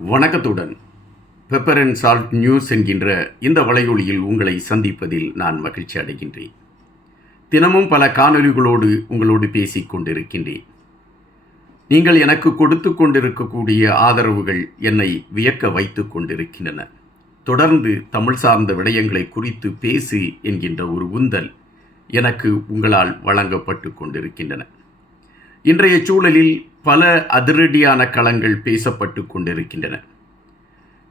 வணக்கத்துடன் pepper and salt news என்கின்ற இந்த வலையொலியில் உங்களை சந்திப்பதில் நான் மகிழ்ச்சி அடைகின்றேன். தினமும் பல காணொலிகளோடு உங்களோடு பேசிக் கொண்டிருக்கின்றேன். நீங்கள் எனக்கு கொடுத்து கொண்டிருக்கக்கூடிய ஆதரவுகள் என்னை வியக்க வைத்து கொண்டிருக்கின்றன. தொடர்ந்து தமிழ் சார்ந்த விடயங்களை குறித்து பேசு என்கின்ற ஒரு உந்தல் எனக்கு உங்களால் வழங்கப்பட்டு கொண்டிருக்கின்றன. இன்றைய சூழலில் பல அதிரடியான களங்கள் பேசப்பட்டு கொண்டிருக்கின்றன.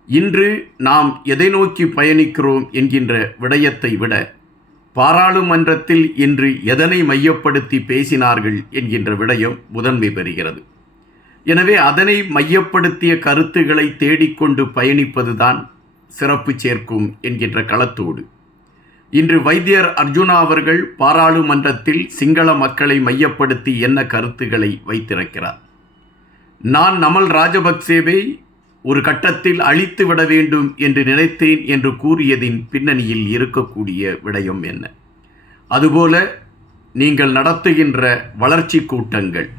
இன்று நாம் எதை நோக்கி பயணிக்கிறோம் என்கின்ற விடயத்தை விட பாராளுமன்றத்தில் இன்று எதனை மையப்படுத்தி பேசினார்கள் என்கின்ற விடயம் முதன்மை பெறுகிறது. எனவே அதனை மையப்படுத்திய கருத்துக்களை தேடிக்கொண்டு பயணிப்பதுதான் சிறப்பு சேர்க்கும் என்கின்ற களத்தோடு இன்று வைத்தியர் அர்ஜுனா அவர்கள் பாராளுமன்றத்தில் சிங்கள மக்களை மையப்படுத்தி என்ன கருத்துக்களை வைத்திருக்கிறார். நான் நமல் ராஜபக்சேவை ஒரு கட்டத்தில் அழித்து விட வேண்டும் என்று நினைத்தேன் என்று கூறியதின் பின்னணியில் இருக்கக்கூடிய விடயம் என்ன? அதுபோல நீங்கள் நடத்துகின்ற வளர்ச்சி கூட்டங்கள்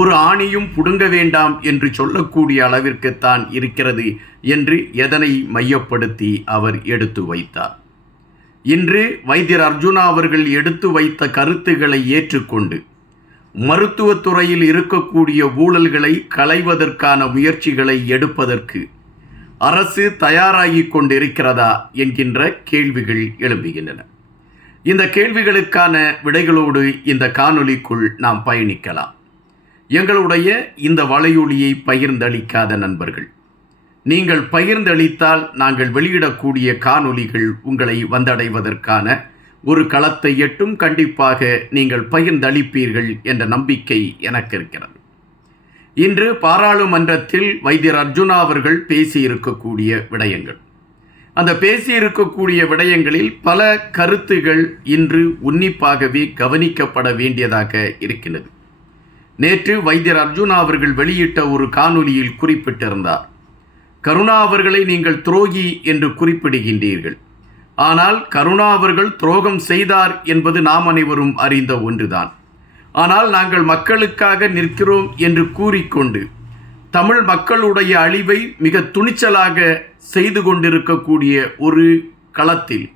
ஒரு ஆணியும் புடுங்க வேண்டாம் என்று சொல்லக்கூடிய அளவிற்குத்தான் இருக்கிறது என்று எதனை மையப்படுத்தி அவர் எடுத்து வைத்தார். இன்று வைத்தியர் அர்ஜுனா அவர்கள் எடுத்து வைத்த கருத்துக்களை ஏற்றுக்கொண்டு மருத்துவத்துறையில் இருக்கக்கூடிய ஊழல்களை களைவதற்கான முயற்சிகளை எடுப்பதற்கு அரசு தயாராகி கொண்டிருக்கிறதா என்கின்ற கேள்விகள் எழும்புகின்றன. இந்த கேள்விகளுக்கான விடைகளோடு இந்த காணொளிக்குள் நாம் பயணிக்கலாம். எங்களுடைய இந்த வலையொலியை பகிர்ந்தளிக்காத நண்பர்கள், நீங்கள் பகிர்ந்தளித்தால் நாங்கள் வெளியிடக்கூடிய காணொளிகள் உங்களை வந்தடைவதற்கான ஒரு களத்தை எட்டும். கண்டிப்பாக நீங்கள் பகிர்ந்தளிப்பீர்கள் என்ற நம்பிக்கை எனக்கு இருக்கிறது. இன்று பாராளுமன்றத்தில் வைத்தியர் அர்ஜுனா அவர்கள் பேசியிருக்கக்கூடிய விடயங்கள், அந்த பேசியிருக்கக்கூடிய விடயங்களில் பல கருத்துகள் இன்று உன்னிப்பாகவே கவனிக்கப்பட வேண்டியதாக இருக்கின்றது. நேற்று வைத்தியர் அர்ஜுனா அவர்கள் வெளியிட்ட ஒரு காணொளியில் குறிப்பிட்டிருந்தார், கருணா அவர்களை நீங்கள் துரோகி என்று குறிப்பிடுகின்றீர்கள். ஆனால் கருணா அவர்கள் துரோகம் செய்தார் என்பது நாம் அனைவரும் அறிந்த ஒன்றுதான். ஆனால் நாங்கள் மக்களுக்காக நிற்கிறோம் என்று கூறிக்கொண்டு தமிழ் மக்களுடைய அழிவை மிக துணிச்சலாக செய்து கொண்டிருக்கக்கூடிய ஒரு களத்தில்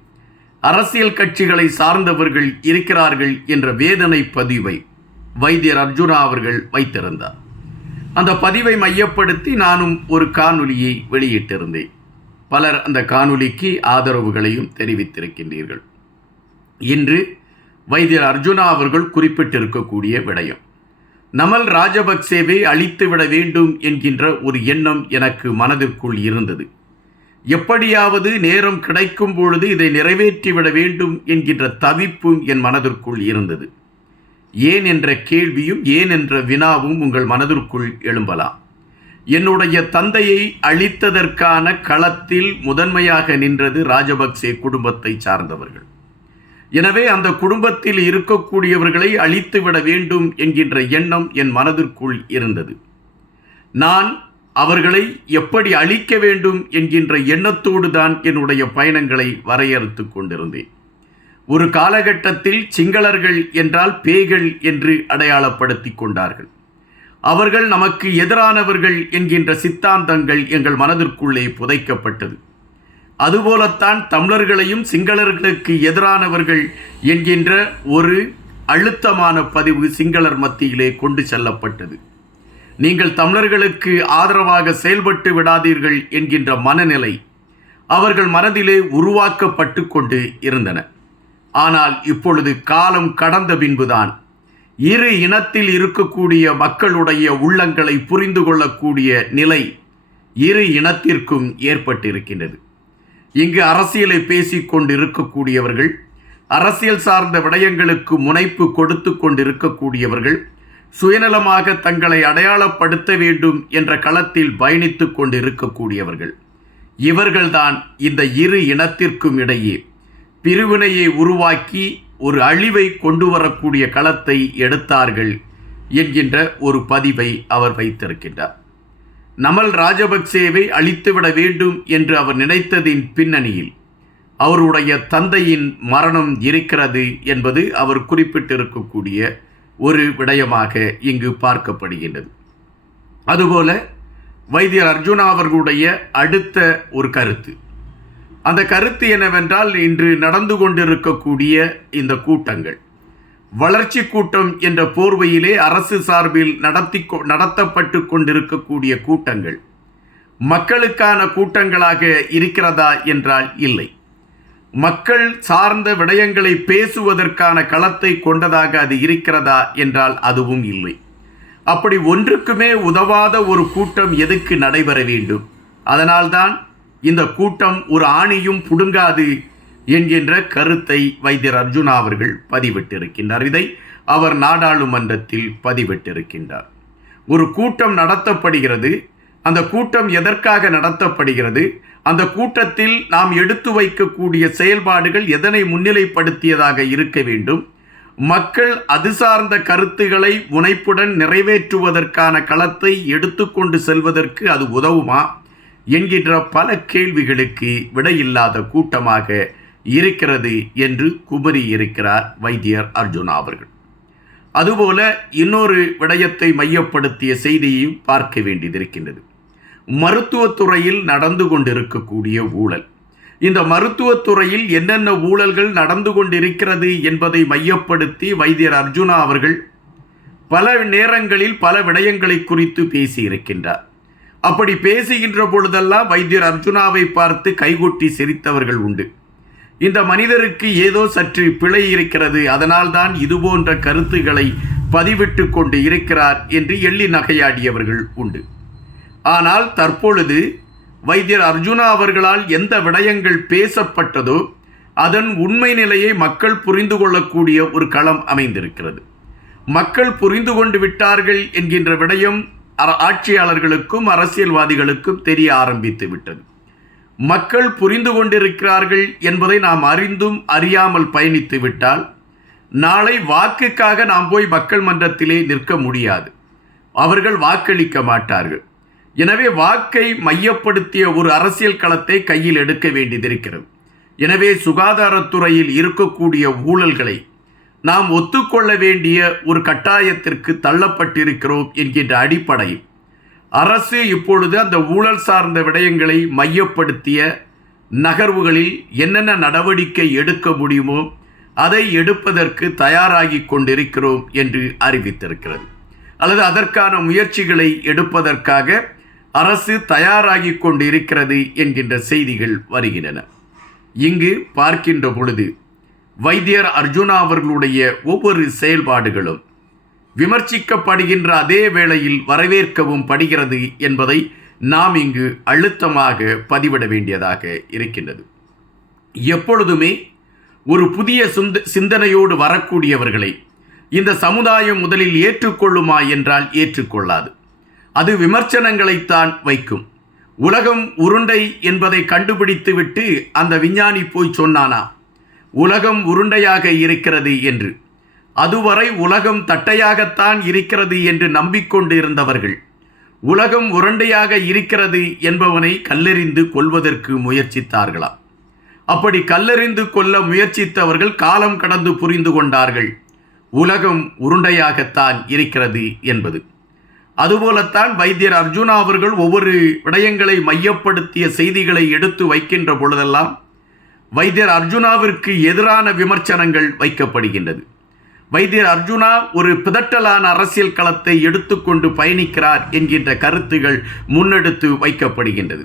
அரசியல் கட்சிகளை சார்ந்தவர்கள் இருக்கிறார்கள் என்ற வேதனை பதிவை வைத்தியர் அர்ஜுனா அவர்கள் வைத்திருந்தார். அந்த பதிவை மையப்படுத்தி நானும் ஒரு காணொளியை வெளியிட்டிருந்தேன். பலர் அந்த காணொளிக்கு ஆதரவுகளையும் தெரிவித்திருக்கின்றீர்கள். இன்று வைத்தியர் அர்ஜுனா அவர்கள் குறிப்பிட்டிருக்கக்கூடிய விடயம், நமல் ராஜபக்சேவை அழித்துவிட வேண்டும் என்கின்ற ஒரு எண்ணம் எனக்கு மனதிற்குள் இருந்தது. எப்படியாவது நேரம் கிடைக்கும் பொழுது இதை நிறைவேற்றிவிட வேண்டும் என்கின்ற தவிப்பும் என் மனதிற்குள் இருந்தது. ஏன் என்ற கேள்வியும் ஏன் என்ற வினாவும் உங்கள் மனதிற்குள் எழும்பலாம். என்னுடைய தந்தையை அழித்ததற்கான களத்தில் முதன்மையாக நின்றது ராஜபக்சே குடும்பத்தை சார்ந்தவர்கள். எனவே அந்த குடும்பத்தில் இருக்கக்கூடியவர்களை அழித்துவிட வேண்டும் என்கின்ற எண்ணம் என் மனதிற்குள் இருந்தது. நான் அவர்களை எப்படி அழிக்க வேண்டும் என்கின்ற எண்ணத்தோடு தான் என்னுடைய பயணங்களை வரையறுத்து கொண்டிருந்தேன். ஒரு காலகட்டத்தில் சிங்களர்கள் என்றால் பேய்கள் என்று அடையாளப்படுத்தி கொண்டார்கள். அவர்கள் நமக்கு எதிரானவர்கள் என்கின்ற சித்தாந்தங்கள் எங்கள் மனதிற்குள்ளே புதைக்கப்பட்டது. அதுபோலத்தான் தமிழர்களையும் சிங்களர்களுக்கு எதிரானவர்கள் என்கின்ற ஒரு அழுத்தமான பதிவு சிங்களர் மத்தியிலே கொண்டு செல்லப்பட்டது. நீங்கள் தமிழர்களுக்கு ஆதரவாக செயல்பட்டு விடாதீர்கள் என்கின்ற மனநிலை அவர்கள் மனதிலே உருவாக்கப்பட்டு கொண்டு இருந்தன. ஆனால் இப்பொழுது காலம் கடந்த பின்புதான் இரு இனத்தில் இருக்கக்கூடிய மக்களுடைய உள்ளங்களை புரிந்து கொள்ளக்கூடிய நிலை இரு இனத்திற்கும் ஏற்பட்டிருக்கின்றது. இங்கு அரசியலை பேசிக்கொண்டு இருக்கக்கூடியவர்கள், அரசியல் சார்ந்த விடயங்களுக்கு முனைப்பு கொடுத்து கொண்டிருக்கக்கூடியவர்கள், சுயநலமாக தங்களை அடையாளப்படுத்த வேண்டும் என்ற களத்தில் பயணித்து கொண்டு இருக்கக்கூடியவர்கள், இவர்கள்தான் இந்த இரு இனத்திற்கும் இடையே பிரிவினையை உருவாக்கி ஒரு அழிவை கொண்டு வரக்கூடிய களத்தை எடுத்தார்கள் என்கின்ற ஒரு பதிவை அவர் வைத்திருக்கின்றார். நமல் ராஜபக்சேவை அழித்துவிட வேண்டும் என்று அவர் நினைத்ததின் பின்னணியில் அவருடைய தந்தையின் மரணம் இருக்கிறது என்பது அவர் குறிப்பிட்டிருக்கக்கூடிய ஒரு விடயமாக இங்கு பார்க்கப்படுகின்றது. அதுபோல வைத்தியர் அர்ஜுனா அவர்களுடைய அடுத்த ஒரு கருத்து. அந்த கருத்து என்னவென்றால், இன்று நடந்து கொண்டிருக்கக்கூடிய இந்த கூட்டங்கள் வளர்ச்சி கூட்டம் என்ற போர்வையிலே அரசு சார்பில் நடத்தப்பட்டு கொண்டிருக்கக்கூடிய கூட்டங்கள் மக்களுக்கான கூட்டங்களாக இருக்கிறதா என்றால் இல்லை. மக்கள் சார்ந்த விடயங்களை பேசுவதற்கான களத்தை கொண்டதாக அது இருக்கிறதா என்றால் அதுவும் இல்லை. அப்படி ஒன்றுக்குமே உதவாத ஒரு கூட்டம் எதுக்கு நடைபெற வேண்டும்? அதனால்தான் இந்த கூட்டம் ஒரு ஆணியும் புடுங்காது என்கின்ற கருத்தை வைத்தியர் அர்ஜுனா அவர்கள் பதிவிட்டிருக்கின்றார். இதை அவர் நாடாளுமன்றத்தில் பதிவிட்டிருக்கின்றார். ஒரு கூட்டம் நடத்தப்படுகிறது. அந்த கூட்டம் எதற்காக நடத்தப்படுகிறது? அந்த கூட்டத்தில் நாம் எடுத்து வைக்கக்கூடிய செயல்பாடுகள் எதனை முன்னிலைப்படுத்தியதாக இருக்க வேண்டும்? மக்கள் அது சார்ந்த கருத்துக்களை முனைப்புடன் நிறைவேற்றுவதற்கான களத்தை எடுத்துக்கொண்டு செல்வதற்கு அது உதவுமா என்கின்ற பல கேள்விகளுக்கு விடையில்லாத கூட்டமாக இருக்கிறது என்று குமரி இருக்கிறார் வைத்தியர் அர்ஜுனா அவர்கள். அதுபோல இன்னொரு விடயத்தை மையப்படுத்திய செய்தியையும் பார்க்க வேண்டியதிருக்கின்றது. மருத்துவத்துறையில் நடந்து கொண்டிருக்கக்கூடிய ஊழல். இந்த மருத்துவத்துறையில் என்னென்ன ஊழல்கள் நடந்து கொண்டிருக்கிறது என்பதை மையப்படுத்தி வைத்தியர் அர்ஜுனா அவர்கள் பல நேரங்களில் பல விடயங்களை குறித்து பேசியிருக்கின்றார். அப்படி பேசுகின்ற பொழுதெல்லாம் வைத்தியர் அர்ஜுனாவை பார்த்து கைகொட்டி சிரித்தவர்கள் உண்டு. இந்த மனிதருக்கு ஏதோ சற்று பிழை இருக்கிறது, அதனால்தான் இதுபோன்ற கருத்துக்களை பதிவிட்டு கொண்டு இருக்கிறார் என்று எள்ளி நகையாடியவர்கள் உண்டு. ஆனால் தற்பொழுது வைத்தியர் அர்ஜுனா அவர்களால் எந்த விடயங்கள் பேசப்பட்டதோ அதன் உண்மை நிலையை மக்கள் புரிந்து கொள்ளக்கூடிய ஒரு களம் அமைந்திருக்கிறது. மக்கள் புரிந்து கொண்டு விட்டார்கள் என்கின்ற விடயம் ஆட்சியாளர்களுக்கும் அரசியல்வாதிகளுக்கும் தெரிய ஆரம்பித்து விட்டது. மக்கள் புரிந்து கொண்டிருக்கிறார்கள் என்பதை நாம் அறிந்தும் அறியாமல் பயணித்து விட்டால் நாளை வாக்குக்காக நாம் போய் மக்கள் மன்றத்திலே நிற்க முடியாது. அவர்கள் வாக்களிக்க மாட்டார்கள். எனவே வாக்கை மையப்படுத்திய ஒரு அரசியல் களத்தை கையில் எடுக்க வேண்டியதிருக்கிறது. எனவே சுகாதாரத்துறையில் இருக்கக்கூடிய ஊழல்களை நாம் ஒத்துக்கொள்ள வேண்டிய ஒரு கட்டாயத்திற்கு தள்ளப்பட்டிருக்கிறோம் என்கின்ற அடிப்படையில் அரசு இப்பொழுது அந்த ஊழல் சார்ந்த விடயங்களை மையப்படுத்திய நகர்வுகளில் என்னென்ன நடவடிக்கை எடுக்க முடியுமோ அதை எடுப்பதற்கு தயாராகி கொண்டிருக்கிறோம் என்று அறிவித்திருக்கிறது. அல்லது அதற்கான முயற்சிகளை எடுப்பதற்காக அரசு தயாராகி கொண்டிருக்கிறது என்கின்ற செய்திகள் வருகின்றன. இங்கு பார்க்கின்ற பொழுது வைத்தியர் அர்ஜுனா அவர்களுடைய ஒவ்வொரு செயல்பாடுகளும் விமர்சிக்கப்படுகின்ற அதே வேளையில் வரவேற்கவும் படுகிறது என்பதை நாம் இங்கு அழுத்தமாக பதிவிட வேண்டியதாக இருக்கின்றது. எப்பொழுதுமே ஒரு புதிய சிந்தனையோடு வரக்கூடியவர்களை இந்த சமுதாயம் முதலில் ஏற்றுக்கொள்ளுமா என்றால் ஏற்றுக்கொள்ளாது. அது விமர்சனங்களைத்தான் வைக்கும். உலகம் உருண்டை என்பதை கண்டுபிடித்துவிட்டு அந்த விஞ்ஞானி போய் சொன்னானா உலகம் உருண்டையாக இருக்கிறது என்று? அதுவரை உலகம் தட்டையாகத்தான் இருக்கிறது என்று நம்பிக்கொண்டு இருந்தவர்கள் உலகம் உருண்டையாக இருக்கிறது என்பவனை கல்லெறிந்து கொல்வதற்கு முயற்சித்தார்களாம். அப்படி கல்லெறிந்து கொல்ல முயற்சித்தவர்கள் காலம் கடந்து புரிந்து கொண்டார்கள் உலகம் உருண்டையாகத்தான் இருக்கிறது என்பது. அதுபோலத்தான் வைத்தியர் அர்ஜுனா அவர்கள் ஒவ்வொரு விடயங்களை மையப்படுத்திய செய்திகளை எடுத்து வைக்கின்ற பொழுதெல்லாம் வைத்தியர் அர்ஜுனாவிற்கு எதிரான விமர்சனங்கள் வைக்கப்படுகின்றது. வைத்தியர் அர்ஜுனா ஒரு பிதட்டலான அரசியல் களத்தை எடுத்துக்கொண்டு பயணிக்கிறார் என்கின்ற கருத்துகள் முன்னெடுத்து வைக்கப்படுகின்றது.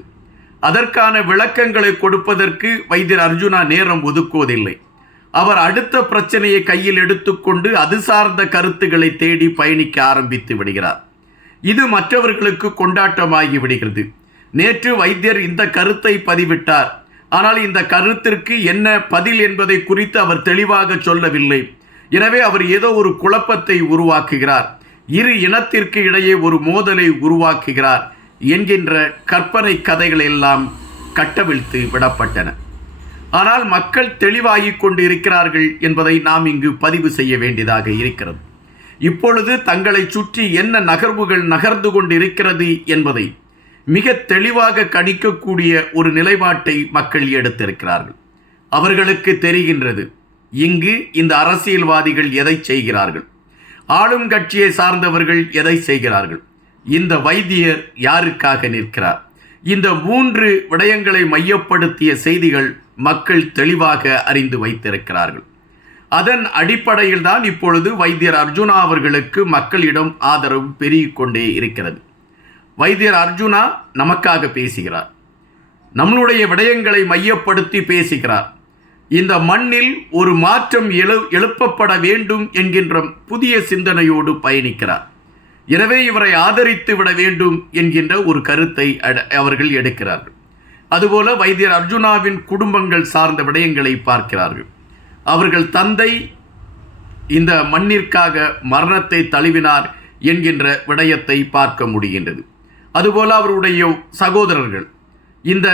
அதற்கான விளக்கங்களை கொடுப்பதற்கு வைத்தியர் அர்ஜுனா நேரம் ஒதுக்குவதில்லை. அவர் அடுத்த பிரச்சனையை கையில் எடுத்துக்கொண்டு அது சார்ந்த கருத்துக்களை தேடி பயணிக்க ஆரம்பித்து விடுகிறார். இது மற்றவர்களுக்கு கொண்டாட்டமாகி விடுகிறது. நேற்று வைத்தியர் இந்த கருத்தை பதிவிட்டார், ஆனால் இந்த கருத்திற்கு என்ன பதில் என்பதை குறித்து அவர் தெளிவாக சொல்லவில்லை. எனவே அவர் ஏதோ ஒரு குழப்பத்தை உருவாக்குகிறார், இரு இனத்திற்கு இடையே ஒரு மோதலை உருவாக்குகிறார் என்கின்ற கற்பனை கதைகள் எல்லாம் கட்டவிழ்த்து விடப்பட்டன. ஆனால் மக்கள் தெளிவாகி கொண்டு இருக்கிறார்கள் என்பதை நாம் இங்கு பதிவு செய்ய வேண்டியதாக இருக்கிறது. இப்பொழுது தங்களை சுற்றி என்ன நகர்வுகள் நகர்ந்து கொண்டு இருக்கிறது என்பதை மிக தெளிவாக கணிக்கக்கூடிய ஒரு நிலைப்பாட்டை மக்கள் எடுத்திருக்கிறார்கள். அவர்களுக்கு தெரிகின்றது இங்கு இந்த அரசியல்வாதிகள் எதை செய்கிறார்கள், ஆளும் கட்சியை சார்ந்தவர்கள் எதை செய்கிறார்கள். இந்த வைத்தியர் யாருக்காக நிற்கிறார்? இந்த 3 விடயங்களை மையப்படுத்திய செய்திகள் மக்கள் தெளிவாக அறிந்து வைத்திருக்கிறார்கள். அதன் அடிப்படையில் தான் இப்பொழுது வைத்தியர் அர்ஜுனா அவர்களுக்கு மக்களிடம் ஆதரவு பெருகிக் கொண்டே இருக்கிறது. வைத்தியர் அர்ஜுனா நமக்காக பேசுகிறார், நம்மளுடைய விடயங்களை மையப்படுத்தி பேசுகிறார். இந்த மண்ணில் ஒரு மாற்றம் எழுப்பப்பட வேண்டும் என்கின்ற புதிய சிந்தனையோடு பயணிக்கிறார். எனவே இவரை ஆதரித்து விட வேண்டும் என்கின்ற ஒரு கருத்தை அவர்கள் எடுக்கிறார்கள். அதுபோல வைத்தியர் அர்ஜுனாவின் குடும்பங்கள் சார்ந்த விடயங்களை பார்க்கிறார்கள். அவர்கள் தந்தை இந்த மண்ணிற்காக மரணத்தை தழுவினார் என்கின்ற விடயத்தை பார்க்க முடிகின்றது. அதுபோல அவருடைய சகோதரர்கள் இந்த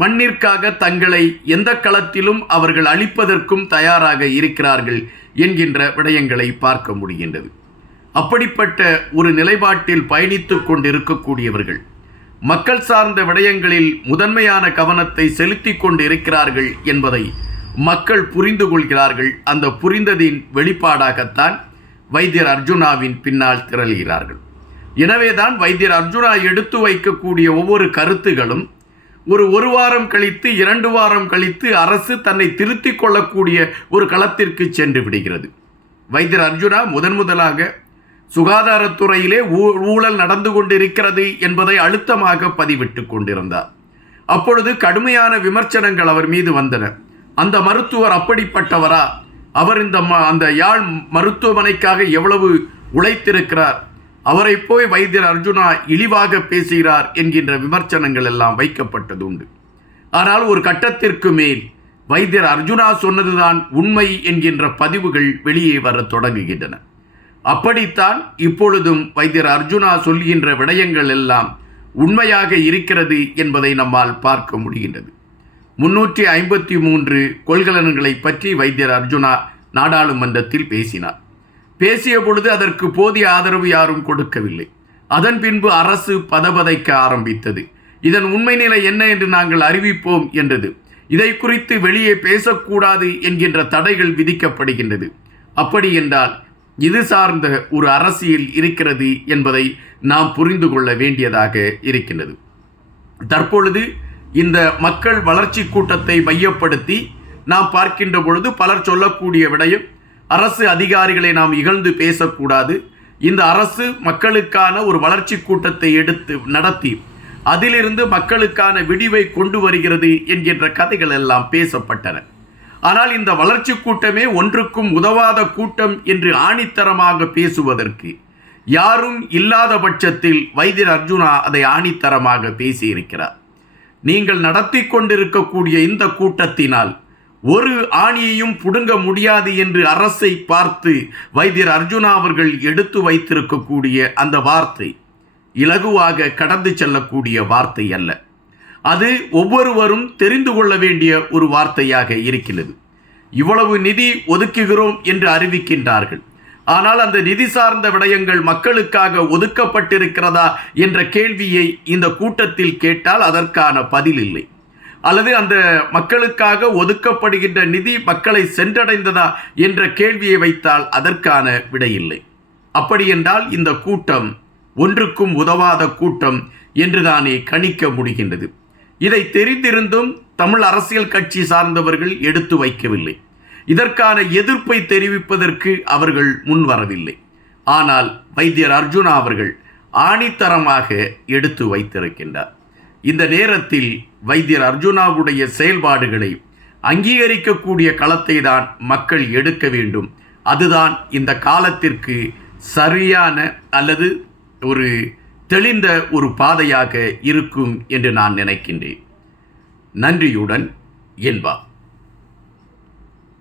மண்ணிற்காக தங்களை எந்த களத்திலும் அவர்கள் அழிப்பதற்கும் தயாராக இருக்கிறார்கள் என்கின்ற விடயங்களை பார்க்க முடிகின்றது. அப்படிப்பட்ட ஒரு நிலைப்பாட்டில் பயணித்து கொண்டிருக்கக்கூடியவர்கள் மக்கள் சார்ந்த விடயங்களில் முதன்மையான கவனத்தை செலுத்தி கொண்டு இருக்கிறார்கள் என்பதை மக்கள் புரிந்து கொள்கிறார்கள். அந்த புரிந்ததின் வெளிப்பாடாகத்தான் வைத்தியர் அர்ஜுனாவின் பின்னால் திரள்கிறார்கள். எனவேதான் வைத்தியர் அர்ஜுனா எடுத்து வைக்கக்கூடிய ஒவ்வொரு கருத்துகளும் ஒரு வாரம் கழித்து 2 வாரம் கழித்து அரசு தன்னை திருத்திக் கொள்ளக்கூடிய ஒரு களத்திற்கு சென்று விடுகிறது. வைத்தியர் அர்ஜுனா முதலாக சுகாதாரத்துறையிலே ஊழல் நடந்து கொண்டிருக்கிறது என்பதை அழுத்தமாக பதிவிட்டு கொண்டிருந்தார். அப்பொழுது கடுமையான விமர்சனங்கள் அவர் மீது வந்தன. அந்த மருத்துவர் அப்படிப்பட்டவரா? அவர் அந்த யாழ் மருத்துவமனைக்காக எவ்வளவு உழைத்திருக்கிறார், அவரை போய் வைத்தியர் அர்ஜுனா இழிவாக பேசுகிறார் என்கின்ற விமர்சனங்கள் எல்லாம் வைக்கப்பட்டது உண்டு. ஆனால் ஒரு கட்டத்திற்கு மேல் வைத்தியர் அர்ஜுனா சொன்னதுதான் உண்மை என்கின்ற பதிவுகள் வெளியே வர தொடங்குகின்றன. அப்படித்தான் இப்பொழுதும் வைத்தியர் அர்ஜுனா சொல்கின்ற விடயங்கள் எல்லாம் உண்மையாக இருக்கிறது என்பதை நம்மால் பார்க்க முடிகின்றது. 353 கொள்கலன்களை பற்றி வைத்தியர் அர்ஜுனா நாடாளுமன்றத்தில் பேசினார். பேசிய பொழுது அதற்கு போதிய ஆதரவு யாரும் கொடுக்கவில்லை. அதன் பின்பு அரசு பதபதைக்க ஆரம்பித்தது. இதன் உண்மை நிலை என்ன என்று நாங்கள் அறிவிப்போம் என்றது. இதை குறித்து வெளியே பேசக்கூடாது என்கின்ற தடைகள் விதிக்கப்படுகின்றது. அப்படி என்றால் இது சார்ந்த ஒரு அரசியல் இருக்கிறது என்பதை நாம் புரிந்து கொள்ள வேண்டியதாக இருக்கின்றது. தற்பொழுது இந்த மக்கள் வளர்ச்சி கூட்டத்தை மையப்படுத்தி நாம் பார்க்கின்ற பொழுது பலர் சொல்லக்கூடிய விடயம், அரசு அதிகாரிகளை நாம் இகழ்ந்து பேசக்கூடாது, இந்த அரசு மக்களுக்கான ஒரு வளர்ச்சி கூட்டத்தை நடத்தி அதிலிருந்து மக்களுக்கான விடிவை கொண்டு வருகிறது என்கின்ற கதைகள் எல்லாம் பேசப்பட்டன. ஆனால் இந்த வளர்ச்சி கூட்டமே ஒன்றுக்கும் உதவாத கூட்டம் என்று ஆணித்தரமாக பேசுவதற்கு யாரும் இல்லாத பட்சத்தில் வைத்தியர் அர்ஜுனா அதை ஆணித்தரமாக பேசியிருக்கிறார். நீங்கள் நடத்தி கொண்டிருக்கக்கூடிய இந்த கூட்டத்தினால் ஒரு ஆணியையும் புடுங்க முடியாது என்று அரசை பார்த்து வைத்தியர் அர்ஜுனா அவர்கள் எடுத்து வைத்திருக்கக்கூடிய அந்த வார்த்தை இலகுவாக கடந்து செல்லக்கூடிய வார்த்தை அல்ல. அது ஒவ்வொருவரும் தெரிந்து கொள்ள வேண்டிய ஒரு வார்த்தையாக இருக்கிறது. இவ்வளவு நிதி ஒதுக்குகிறோம் என்று அறிவிக்கின்றார்கள். ஆனால் அந்த நிதி சார்ந்த விடயங்கள் மக்களுக்காக ஒதுக்கப்பட்டிருக்கிறதா என்ற கேள்வியை இந்த கூட்டத்தில் கேட்டால் அதற்கான பதில் இல்லை. அல்லது அந்த மக்களுக்காக ஒதுக்கப்படுகின்ற நிதி மக்களை சென்றடைந்ததா என்ற கேள்வியை வைத்தால் அதற்கான விடை இல்லை. அப்படி என்றால் இந்த கூட்டம் ஒன்றுக்கும் உதவாத கூட்டம் என்றுதானே கணிக்க முடிகின்றது. இதை தெரிந்திருந்தும் தமிழ் அரசியல் கட்சி சார்ந்தவர்கள் எடுத்து வைக்கவில்லை. இதற்கான எதிர்ப்பை தெரிவிப்பதற்கு அவர்கள் முன்வரவில்லை. ஆனால் வைத்தியர் அர்ஜுனா அவர்கள் ஆணித்தரமாக எடுத்து வைத்திருக்கின்றார். இந்த நேரத்தில் வைத்தியர் அர்ஜுனாவுடைய செயல்பாடுகளை அங்கீகரிக்கக்கூடிய களத்தை தான் மக்கள் எடுக்க வேண்டும். அதுதான் இந்த காலத்திற்கு சரியான அல்லது ஒரு தெளிந்த ஒரு பாதையாக இருக்கும் என்று நான் நினைக்கின்றேன். நன்றியுடன் என்பா.